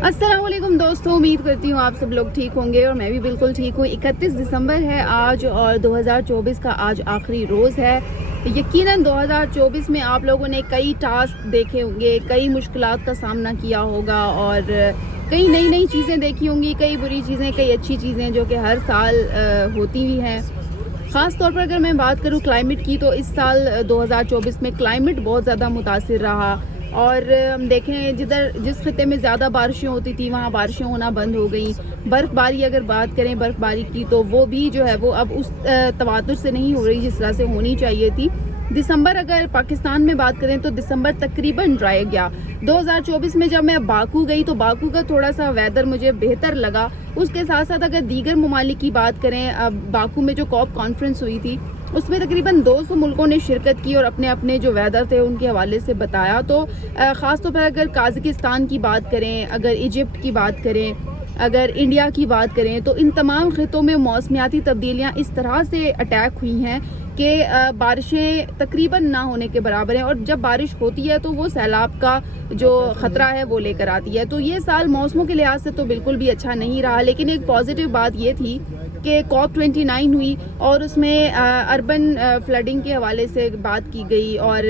अस्सलाम वालेकुम दोस्तों, उम्मीद करती हूँ आप सब लोग ठीक होंगे और मैं भी बिल्कुल ठीक हूँ। 31 दिसंबर है आज और 2024 का आज आखिरी रोज़ है। यकीनन 2024 में आप लोगों ने कई टास्क देखे होंगे, कई मुश्किलात का सामना किया होगा और कई नई नई चीज़ें देखी होंगी, कई बुरी चीज़ें, कई अच्छी चीज़ें जो कि हर साल होती ही हैं। ख़ास तौर पर अगर मैं बात करूँ क्लाइमेट की, तो इस साल 2024 में क्लाइमेट बहुत ज़्यादा मुतासिर रहा और हम देखें जिस खिते में ज़्यादा बारिशें होती थी वहाँ बारिशें होना बंद हो गई। बर्फ़बारी अगर बात करें बर्फ़बारी की, तो वो भी जो है वो अब उस तवातुर से नहीं हो रही जिस तरह से होनी चाहिए थी। दिसंबर अगर पाकिस्तान में बात करें तो दिसंबर तकरीबन ड्राई गया। 2024 में जब मैं बाकू गई तो बाकू का थोड़ा सा वेदर मुझे बेहतर लगा। उसके साथ साथ अगर दीगर ममालिक की बात करें, अब बाकू में जो कॉप कॉन्फ्रेंस हुई थी उसमें तकरीबन 200 मुल्कों ने शिरकत की और अपने अपने जो वेदर थे उनके हवाले से बताया। तो ख़ास तौर पर अगर काज़किस्तान की बात करें, अगर इजिप्ट की बात करें, अगर इंडिया की बात करें, तो इन तमाम खितों में मौसमियाती तब्दीलियाँ इस तरह से अटैक हुई हैं कि बारिशें तकरीबन ना होने के बराबर हैं और जब बारिश होती है तो वो सैलाब का जो ख़तरा है वो लेकर आती है। तो ये साल मौसमों के लिहाज से तो बिल्कुल भी अच्छा नहीं रहा, लेकिन एक पॉजिटिव बात ये थी कि COP29 हुई और उसमें अर्बन फ्लडिंग के हवाले से बात की गई और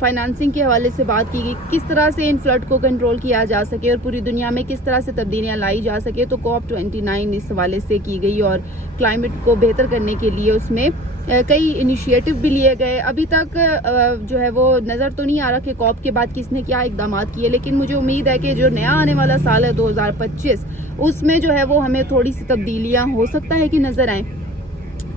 फाइनेंसिंग के हवाले से बात की गई, किस तरह से इन फ्लड को कंट्रोल किया जा सके और पूरी दुनिया में किस तरह से तब्दीलियाँ लाई जा सके। तो COP29 इस हवाले से की गई और क्लाइमेट को बेहतर करने के लिए उसमें कई इनिशिएटिव भी लिए गए। अभी तक जो है वो नज़र तो नहीं आ रहा कि COP के बाद किसने क्या इकदाम किए, लेकिन मुझे उम्मीद है कि जो नया आने वाला साल है 2025, उसमें जो है वो हमें थोड़ी सी तब्दीलियाँ हो सकता है कि नज़र आएँ।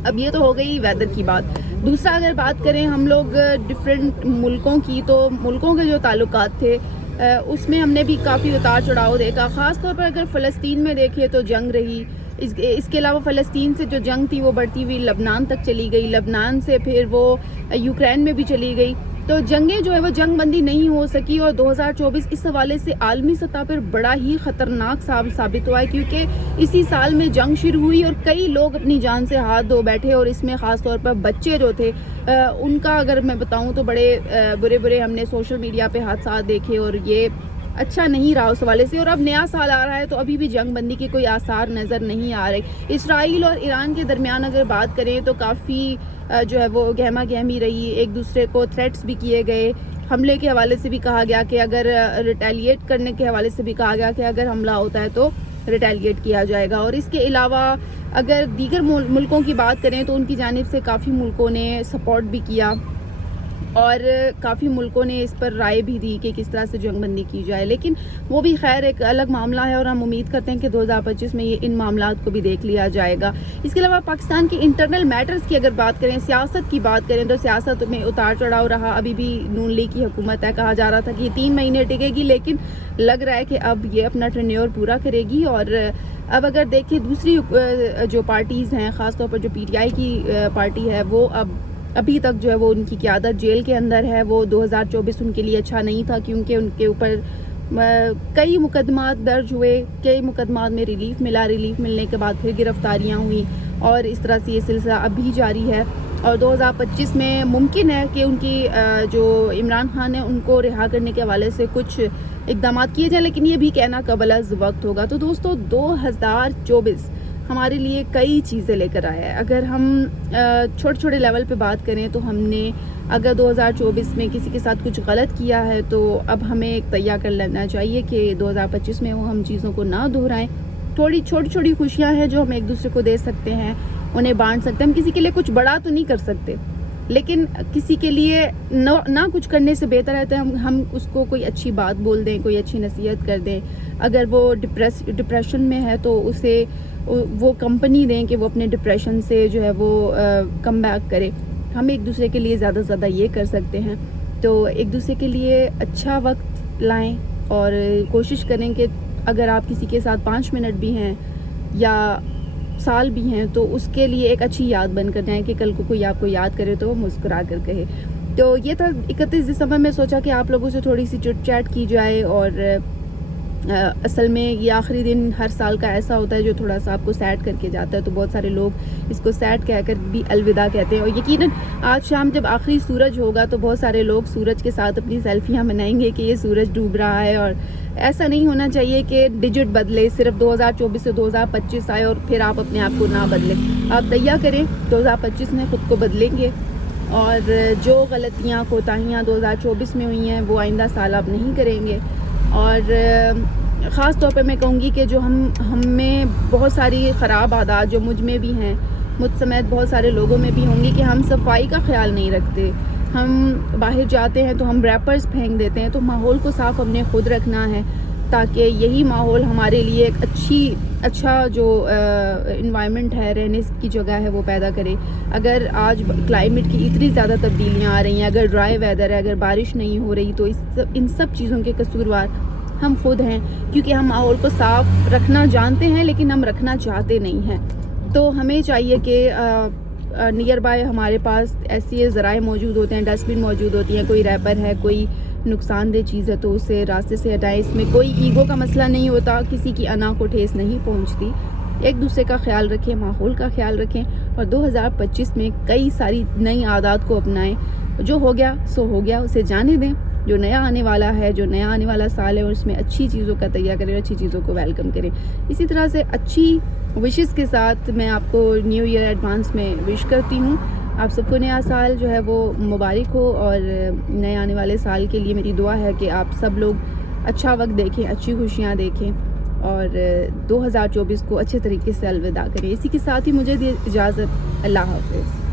अब ये तो हो गई वेदर की बात। दूसरा अगर बात करें हम लोग डिफरेंट मुल्कों की, तो मुल्कों के जो ताल्लुकात थे उसमें हमने भी काफ़ी उतार चढ़ाव देखा। ख़ास तौर पर अगर फ़लस्तीन में देखें तो जंग रही। इसके अलावा फ़लस्तीन से जो जंग थी वो बढ़ती हुई लबनान तक चली गई, लबनान से फिर वो यूक्रेन में भी चली गई। तो जंगें जो है वो जंग बंदी नहीं हो सकी और 2024 इस हवाले से आलमी सतह पर बड़ा ही ख़तरनाक साबित हुआ है, क्योंकि इसी साल में जंग शुरू हुई और कई लोग अपनी जान से हाथ धो बैठे और इसमें ख़ास तौर पर बच्चे जो थे उनका अगर मैं बताऊं तो बड़े बुरे हमने सोशल मीडिया पे हादसा देखे और ये अच्छा नहीं रहा उस हवाले से। और अब नया साल आ रहा है तो अभी भी जंग बंदी के कोई आसार नज़र नहीं आ रहे। इसराइल और ईरान के दरमियान अगर बात करें तो काफ़ी जो है वो गहमा गहमी रही, एक दूसरे को थ्रेट्स भी किए गए, हमले के हवाले से भी कहा गया कि अगर रिटेलिएट करने के हवाले से भी कहा गया कि अगर हमला होता है तो रिटेलिएट किया जाएगा। और इसके अलावा अगर दीगर मुल्कों की बात करें तो उनकी जानिब से काफ़ी मुल्कों ने सपोर्ट भी किया और काफ़ी मुल्कों ने इस पर राय भी दी कि किस तरह से जंगबंदी की जाए, लेकिन वो भी खैर एक अलग मामला है और हम उम्मीद करते हैं कि 2025 में ये इन मामलात को भी देख लिया जाएगा। इसके अलावा पाकिस्तान के इंटरनल मैटर्स की अगर बात करें, सियासत की बात करें, तो सियासत में उतार चढ़ाव रहा। अभी भी नून लीग की हुकूमत है, कहा जा रहा था कि ये 3 महीने टिकेगी, लेकिन लग रहा है कि अब ये अपना टेन्योर पूरा करेगी। और अब अगर देखिए दूसरी जो पार्टीज़ हैं, ख़ासतौर पर जो PTI की पार्टी है, वो अभी तक जो है वो उनकी क़यादत जेल के अंदर है। वो 2024 उनके लिए अच्छा नहीं था क्योंकि उनके ऊपर कई मुकदमात दर्ज हुए, कई मुकदमात में रिलीफ मिलने के बाद फिर गिरफ्तारियां हुई और इस तरह से ये सिलसिला अभी जारी है। और 2025 में मुमकिन है कि उनकी जो इमरान खान है उनको रिहा करने के हवाले से कुछ इक़दाम किए जाए, लेकिन ये भी कहना कबल अज़ वक्त होगा। तो दोस्तों 2024 हमारे लिए कई चीज़ें लेकर आया है। अगर हम छोटे छोटे लेवल पे बात करें तो हमने अगर 2024 में किसी के साथ कुछ गलत किया है तो अब हमें एक तैयार कर लेना चाहिए कि 2025 में वो हम चीज़ों को ना दोहराएं। थोड़ी छोटी छोटी खुशियाँ हैं जो हम एक दूसरे को दे सकते हैं, उन्हें बांट सकते हैं। हम किसी के लिए कुछ बड़ा तो नहीं कर सकते, लेकिन किसी के लिए ना कुछ करने से बेहतर है तो हम उसको कोई अच्छी बात बोल दें, कोई अच्छी नसीहत कर दें। अगर वो डिप्रेशन में है तो उसे वो कंपनी दें कि वो अपने डिप्रेशन से जो है वो कम बैक करे। हम एक दूसरे के लिए ज़्यादा से ज़्यादा ये कर सकते हैं, तो एक दूसरे के लिए अच्छा वक्त लाएं और कोशिश करें कि अगर आप किसी के साथ 5 मिनट भी हैं या साल भी हैं तो उसके लिए एक अच्छी याद बनकर जाएं कि कल को कोई आपको याद करे तो वो मुस्कुरा कर कहे। तो ये था 31 दिसंबर में सोचा कि आप लोगों से थोड़ी सी चिट चैट की जाए। और असल में ये आखिरी दिन हर साल का ऐसा होता है जो थोड़ा सा आपको सैड करके जाता है, तो बहुत सारे लोग इसको सैड कहकर भी अलविदा कहते हैं। और यकीनन आज शाम जब आखिरी सूरज होगा तो बहुत सारे लोग सूरज के साथ अपनी सेल्फियां मनाएंगे कि ये सूरज डूब रहा है और ایسا نہیں ہونا چاہیے کہ ڈیجٹ بدلے، صرف 2024 سے 2025 آئے اور پھر آپ اپنے آپ کو نہ بدلیں۔ آپ تیار کریں، 2025 میں خود کو بدلیں گے، اور جو غلطیاں کوتاہیاں 2024 میں ہوئی ہیں وہ آئندہ سال آپ نہیں کریں گے۔ اور خاص طور پہ میں کہوں گی کہ جو ہم میں بہت ساری خراب عادات جو مجھ میں بھی ہیں، مجھ سمیت بہت سارے لوگوں میں بھی ہوں گی، کہ ہم صفائی کا خیال نہیں رکھتے۔ ہم باہر جاتے ہیں تو ہم ریپرز پھینک دیتے ہیں۔ تو ماحول کو صاف ہم نے خود رکھنا ہے، تاکہ یہی ماحول ہمارے لیے ایک اچھا جو انوائرمنٹ ہے، رہنے کی جگہ ہے، وہ پیدا کرے۔ اگر آج کلائمیٹ کی اتنی زیادہ تبدیلیاں آ رہی ہیں، اگر ڈرائی ویدر ہے، اگر بارش نہیں ہو رہی، تو ان سب چیزوں کے قصوروار ہم خود ہیں، کیونکہ ہم ماحول کو صاف رکھنا جانتے ہیں لیکن ہم رکھنا چاہتے نہیں ہیں۔ تو ہمیں چاہیے کہ نیئر بائی ہمارے پاس ایسی ذرائع موجود ہوتے ہیں، ڈسٹ بن موجود ہوتی ہیں، کوئی ریپر ہے، کوئی نقصان دہ چیز ہے تو اسے راستے سے ہٹائیں۔ اس میں کوئی ایگو کا مسئلہ نہیں ہوتا، کسی کی انا کو ٹھیس نہیں پہنچتی۔ ایک دوسرے کا خیال رکھیں، ماحول کا خیال رکھیں، اور 2025 میں کئی ساری نئی عادات کو اپنائیں۔ جو ہو گیا سو ہو گیا، اسے جانے دیں۔ جو نیا آنے والا ہے، جو نیا آنے والا سال ہے، اور اس میں اچھی چیزوں کا تیار کریں، اچھی چیزوں کو ویلکم کریں۔ اسی طرح سے اچھی وشز کے ساتھ میں آپ کو نیو ایئر ایڈوانس میں وش کرتی ہوں۔ آپ سب کو نیا سال جو ہے وہ مبارک ہو، اور نئے آنے والے سال کے لیے میری دعا ہے کہ آپ سب لوگ اچھا وقت دیکھیں، اچھی خوشیاں دیکھیں، اور 2024 کو اچھے طریقے سے الوداع کریں۔ اسی کے ساتھ ہی مجھے دی اجازت۔ اللہ حافظ۔